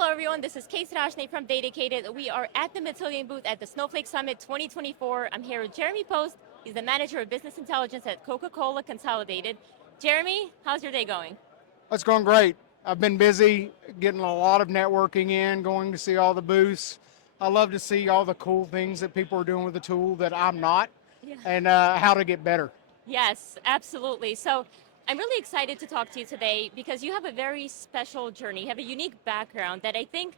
Hello everyone, this is Kate Rajne from DATAcated. We are at the Matillion booth at the Snowflake Summit 2024. I'm here with Jeremy Post. He's the Manager of Business Intelligence at Coca-Cola Consolidated. Jeremy, how's your day going? It's going great. I've been busy getting a lot of networking in, going to see all the booths. I love to see all the cool things that people are doing with the tool that I'm not, Yeah. and how to get better. Yes, absolutely. So I'm really excited to talk to you today because you have a very special journey. You have a unique background that I think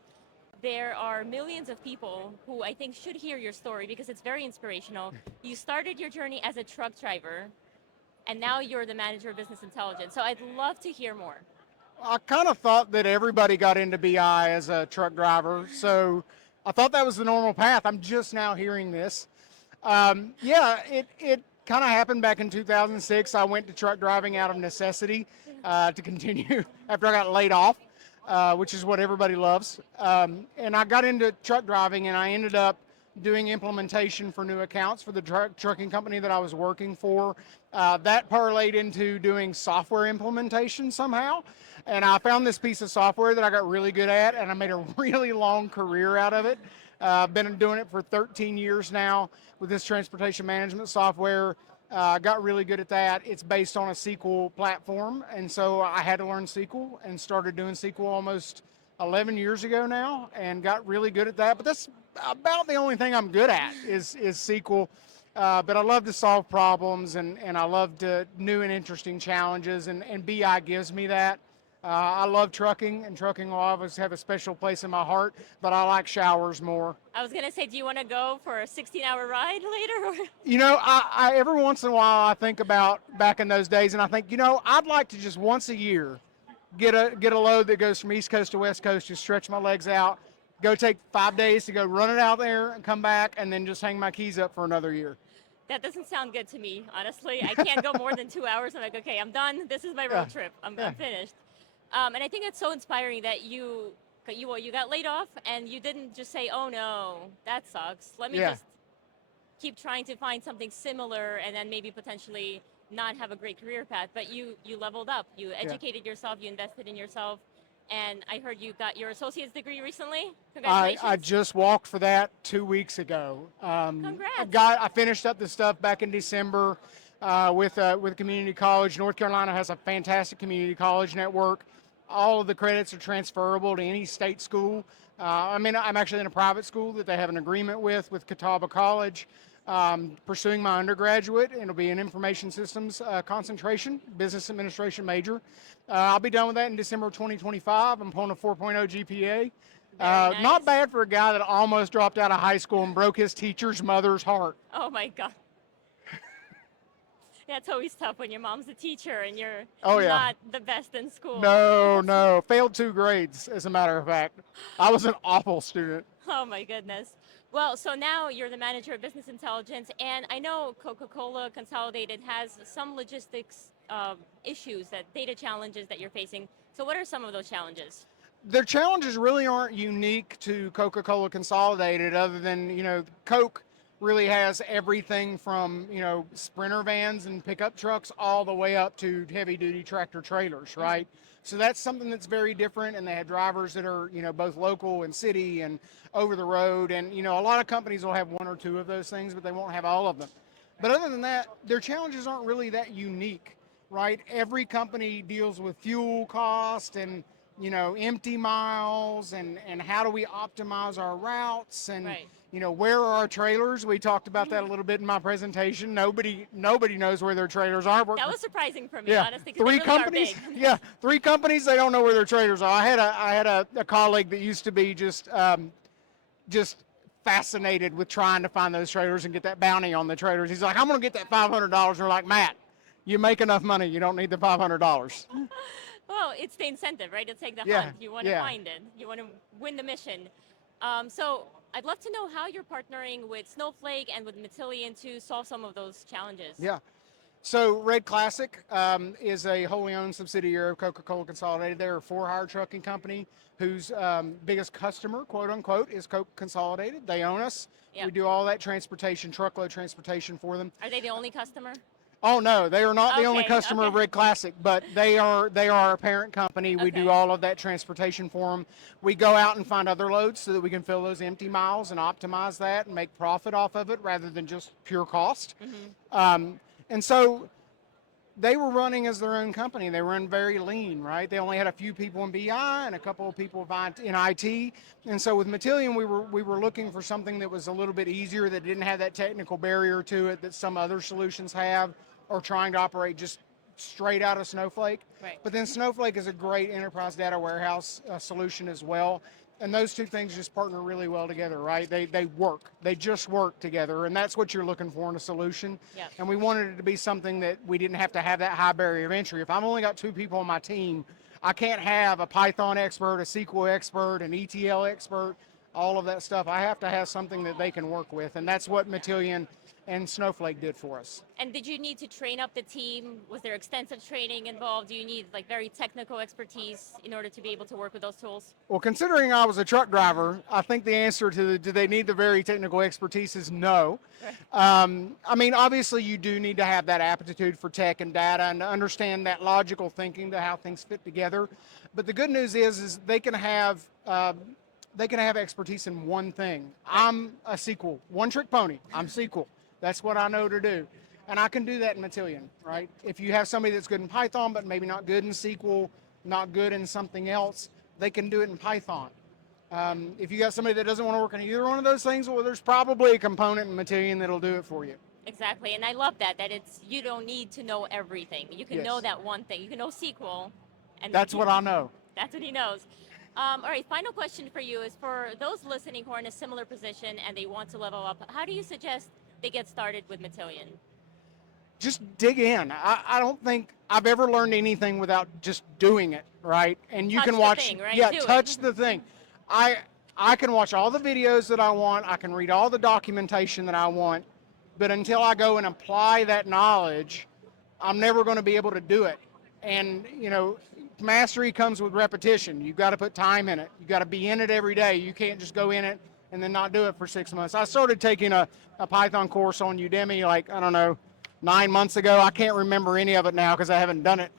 there are millions of people who I think should hear your story because it's very inspirational. You started your journey as a truck driver, and now you're the Manager of Business Intelligence. So I'd love to hear more. I kind of thought that everybody got into BI as a truck driver, so I thought that was the normal path. I'm just now hearing this. It kind of happened back in 2006. I went to truck driving out of necessity to continue after I got laid off, which is what everybody loves. And I got into truck driving, and I ended up doing implementation for new accounts for the trucking company that I was working for. That parlayed into doing software implementation somehow. And I found this piece of software that I got really good at, and I made a really long career out of it. I've been doing it for 13 years now with this transportation management software. Got really good at that. It's based on a SQL platform, and so I had to learn SQL and started doing SQL almost 11 years ago now, and got really good at that. But that's about the only thing I'm good at is SQL. But I love to solve problems, and I love to new and interesting challenges, and BI gives me that. I love trucking, and trucking will always have a special place in my heart, but I like showers more. I was going to say, do you want to go for a 16-hour ride later? You know, I every once in a while I think about back in those days, and I think, I'd like to just once a year get a load that goes from East Coast to West Coast, just stretch my legs out, go take 5 days to go run it out there and come back, and then just hang my keys up for another year. That doesn't sound good to me, honestly. I can't go more than 2 hours. I'm like, okay, I'm done. This is my road trip. I'm finished. And I think it's so inspiring that you got laid off and you didn't just say, oh no, that sucks. Let me just keep trying to find something similar and then maybe potentially not have a great career path. But you leveled up. You educated yourself. You invested in yourself. And I heard you got your associate's degree recently. Congratulations. I just walked for that 2 weeks ago. Congrats. I finished up the stuff back in December with community college. North Carolina has a fantastic community college network. All of the credits are transferable to any state school. I'm actually in a private school that they have an agreement with Catawba College. Pursuing my undergraduate, and it'll be an information systems concentration, business administration major. I'll be done with that in December of 2025. I'm pulling a 4.0 GPA. Nice. Not bad for a guy that almost dropped out of high school and broke his teacher's mother's heart. Oh my God. Yeah, it's always tough when your mom's a teacher and you're not the best in school. No. Failed 2 grades, as a matter of fact. I was an awful student. Oh my goodness. Well, so now you're the Manager of Business Intelligence, and I know Coca-Cola Consolidated has some logistics issues, data challenges that you're facing. So what are some of those challenges? Their challenges really aren't unique to Coca-Cola Consolidated, other than, Coke really has everything from, sprinter vans and pickup trucks all the way up to heavy duty tractor trailers, right? So that's something that's very different, and they have drivers that are, both local and city and over the road. And, a lot of companies will have 1 or 2 of those things, but they won't have all of them. But other than that, their challenges aren't really that unique, right? Every company deals with fuel cost and, empty miles and how do we optimize our routes and, where are our trailers? We talked about that a little bit in my presentation. Nobody knows where their trailers are. That was surprising for me, honestly, because 3 really companies. Are big. 3 companies, they don't know where their trailers are. I had a colleague that used to be just fascinated with trying to find those trailers and get that bounty on the trailers. He's like, I'm going to get that $500. We're like, Matt, you make enough money. You don't need the $500. Well, it's the incentive, right? It's like the hunt. You want to find it. You want to win the mission. So I'd love to know how you're partnering with Snowflake and with Matillion to solve some of those challenges. Yeah. So Red Classic is a wholly owned subsidiary of Coca-Cola Consolidated. They're a for-hire trucking company whose biggest customer, quote unquote, is Coke Consolidated. They own us. Yep. We do all that transportation, truckload transportation for them. Are they the only customer? Oh no, they are not the only Okay, customer of okay, Red Classic, but they are our parent company. We do okay. all of that transportation for them. We go out and find other loads so that we can fill those empty miles and optimize that and make profit off of it rather than just pure cost. Hmm. And so they were running as their own company. They run very lean, right? They only had a few people in BI and a couple of people in IT. And so with Matillion, we were looking for something that was a little bit easier, that didn't have that technical barrier to it that some other solutions have, or trying to operate just straight out of Snowflake. Right. But then Snowflake is a great enterprise data warehouse solution as well. And those two things just partner really well together, right? They work. They just work together, and that's what you're looking for in a solution. Yeah. And we wanted it to be something that we didn't have to have that high barrier of entry. If I've only got 2 people on my team, I can't have a Python expert, a SQL expert, an ETL expert, all of that stuff. I have to have something that they can work with, and that's what Matillion and Snowflake did for us. And did you need to train up the team? Was there extensive training involved? Do you need like very technical expertise in order to be able to work with those tools? Well, considering I was a truck driver, I think the answer to do they need the very technical expertise is no. I mean, obviously you do need to have that aptitude for tech and data and to understand that logical thinking to how things fit together. But the good news is they can have expertise in one thing. I'm a SQL, one trick pony. I'm SQL. That's what I know to do. And I can do that in Matillion, right? If you have somebody that's good in Python, but maybe not good in SQL, not good in something else, they can do it in Python. If you got somebody that doesn't want to work on either one of those things, well, there's probably a component in Matillion that'll do it for you. Exactly, and I love that it's you don't need to know everything. You can know Yes. that one thing. You can know SQL, and That's what I know. that's what he knows. All right, final question for you is for those listening who are in a similar position and they want to level up. How do you suggest they get started with Matillion? Just dig in. I don't think I've ever learned anything without just doing it, right? And you Touch can the watch, thing, right? yeah, Do it. touch the thing. I can watch all the videos that I want. I can read all the documentation that I want, but until I go and apply that knowledge, I'm never going to be able to do it. And mastery comes with repetition. You've got to put time in it. You got to be in it every day. You can't just go in it and then not do it for 6 months. I started taking a Python course on Udemy, like, I don't know, 9 months ago. I can't remember any of it now because I haven't done it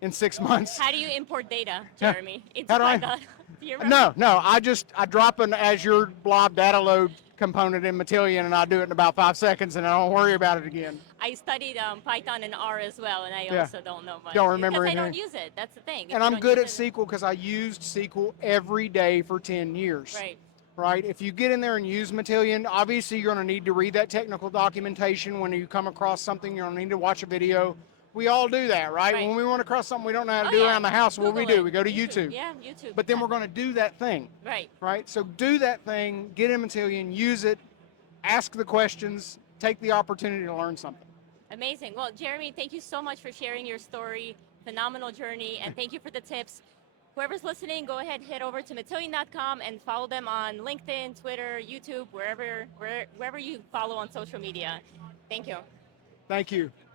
in 6 months. How do you import data, Jeremy? Into How do Python? Do you remember? No, I drop an Azure blob data load component in Matillion and I do it in about 5 seconds and I don't worry about it again. I studied Python and R as well, and I Yeah. also don't know much. Don't remember because I don't anything. use it. That's the thing. If And you I'm don't good at use it- SQL because I used SQL every day for 10 years. Right. Right? If you get in there and use Matillion, obviously you're going to need to read that technical documentation. When you come across something, you're going to need to watch a video. We all do that, right? Right. When we run across something we don't know how to Oh, do yeah. around the house, what Google do? it. We go to YouTube. Yeah, YouTube. But then we're going to do that thing, Right. right? So do that thing, get in Matillion, use it, ask the questions, take the opportunity to learn something. Amazing. Well, Jeremy, thank you so much for sharing your story. Phenomenal journey, and thank you for the tips. Whoever's listening, go ahead, head over to Matillion.com and follow them on LinkedIn, Twitter, YouTube, wherever you follow on social media. Thank you. Thank you.